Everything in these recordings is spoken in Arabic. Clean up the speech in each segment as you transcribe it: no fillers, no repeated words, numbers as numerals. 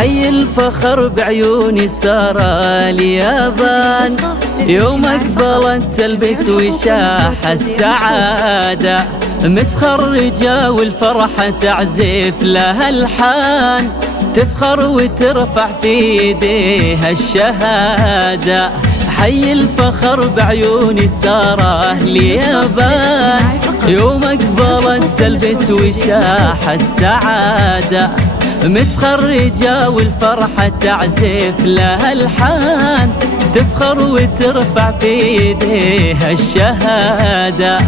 حي الفخر بعيوني سارة اليابان، يوم أقبلت تلبس وشاح السعادة، متخرجة والفرحة تعزف لها الحان، تفخر وترفع في ايديها الشهادة. حي الفخر بعيوني سارة اليابان، يوم أقبلت تلبس وشاح السعادة، متخرجة والفرحة تعزف لها الحان، تفخر وترفع في ايديها الشهادة.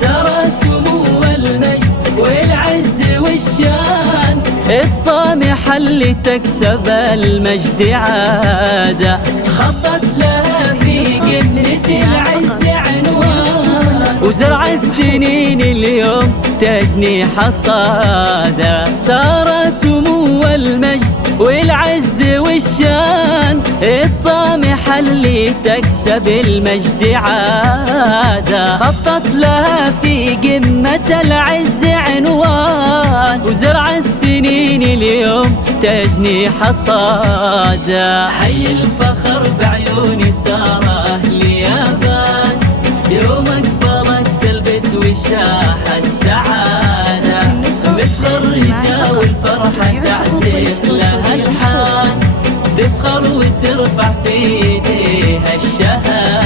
سارة سمو المجد والعز والشان، الطامحة اللي تكسب المجد عادة، خطت لها في قمة العز عنوان، وزرع السنين اليوم تجني حصادة. سارة سمو المجد والعز والشان، الطامحة اللي تكسب المجد عادة، خطت لها في قمة العز عنوان، وزرع السنين اليوم تجني حصادة. حي الفخر بعيوني سارة اليابان، يوم أقبلت تلبس وشاح السعادة، متخرجة والفرحة تعزف لها الحان، تفخر وترفع في ايديها الشهادة.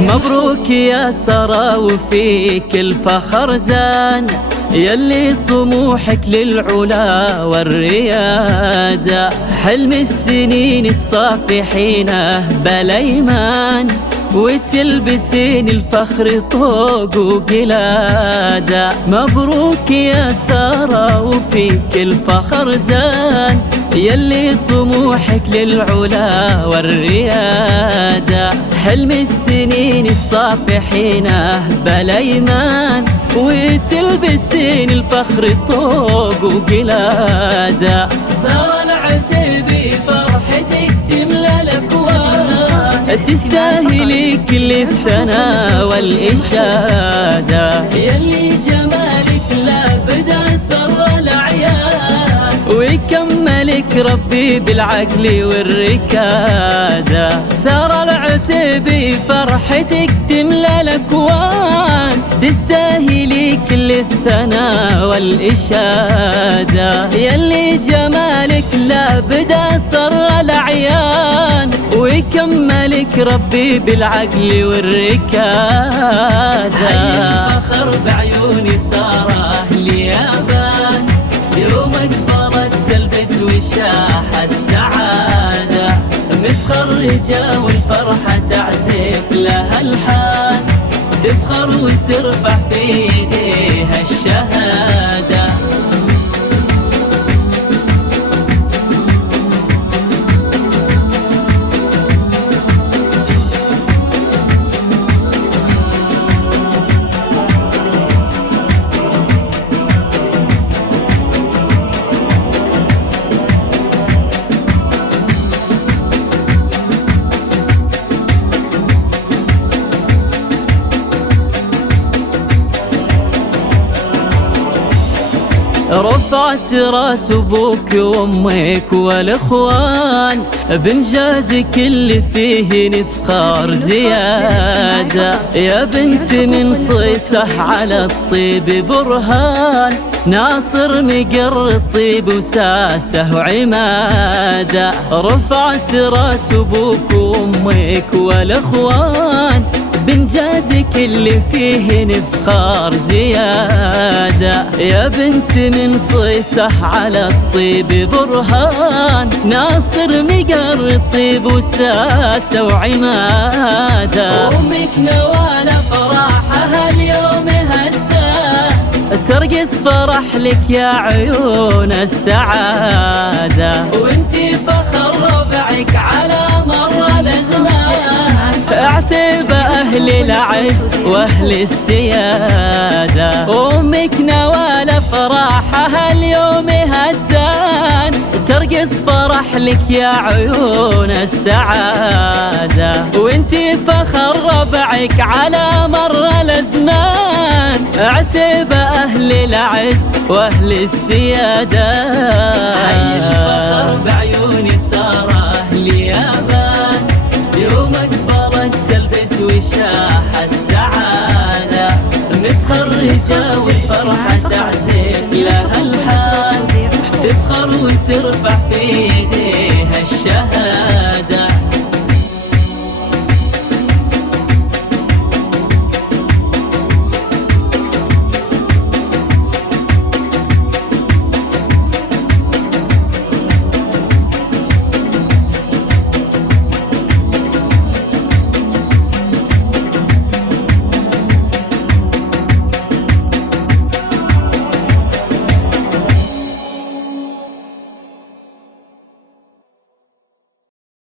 مبروك يا سارة وفيك الفخر زان، يلي طموحك للعلا والريادة، حلم السنين تصافحينه بلا إيمان، وتلبسين الفخر طوق وقلادة. مبروك يا سارة وفيك الفخر زان، يلي طموحك للعلا والريادة، حلم السنين تصافحينه بلا إيمان، وتلبسين الفخر طوق وقلادة. سارة العتيبي فرحتك تملى الأكوان، تستاهلي كل الثناء والإشادة، يلي جمالك لا بدا سر الأعيان، ويكملك ربي بالعقل والركادة. سارة العتيبي فرحتك تملى الأكوان، تستاهلي كل الثناء والإشادة، يلي جمالك لا بدا سر الأعيان، ويكملك ربي بالعقل والركادة. حي الفخر بعيوني سارة اليابان، يوم أقبلت تلبس وشاح السعادة، متخرجة والفرحة تعزف لها الحان، تفخر وترفع في ايديها الشهادة. رفعت راس ابوك وامك والاخوان، بانجازك اللي فيه نفخر زياده، يا بنت من صيته على الطيب برهان، ناصر مقر الطيب وساسه وعماده. رفعت راس ابوك وامك والاخوان، بانجازك اللي فيه نفخار زيادة، يا بنت من صيته على الطيب برهان، ناصر مقر الطيب وساسة وعمادة. أمك نوال فرحها اليوم هتان، ترقص فرح لك يا عيون السعادة، وانتي فخر ربعك على مر الأزمان. اعتب أهل العز وأهل السيادة، أمك نوال أفراحها اليوم هتان. ترقص فرح لك يا عيون السعادة، وانتي فخر ربعك على مر الأزمان. اعتب أهل العز وأهل السيادة، حي الفخر بعيوني صار أهل يابان. يوم أكبرت تلبس وشاح السعادة، متخرجة والفرحة تعزف لها الحال. تفخر وترفع في ايديها الشهادة.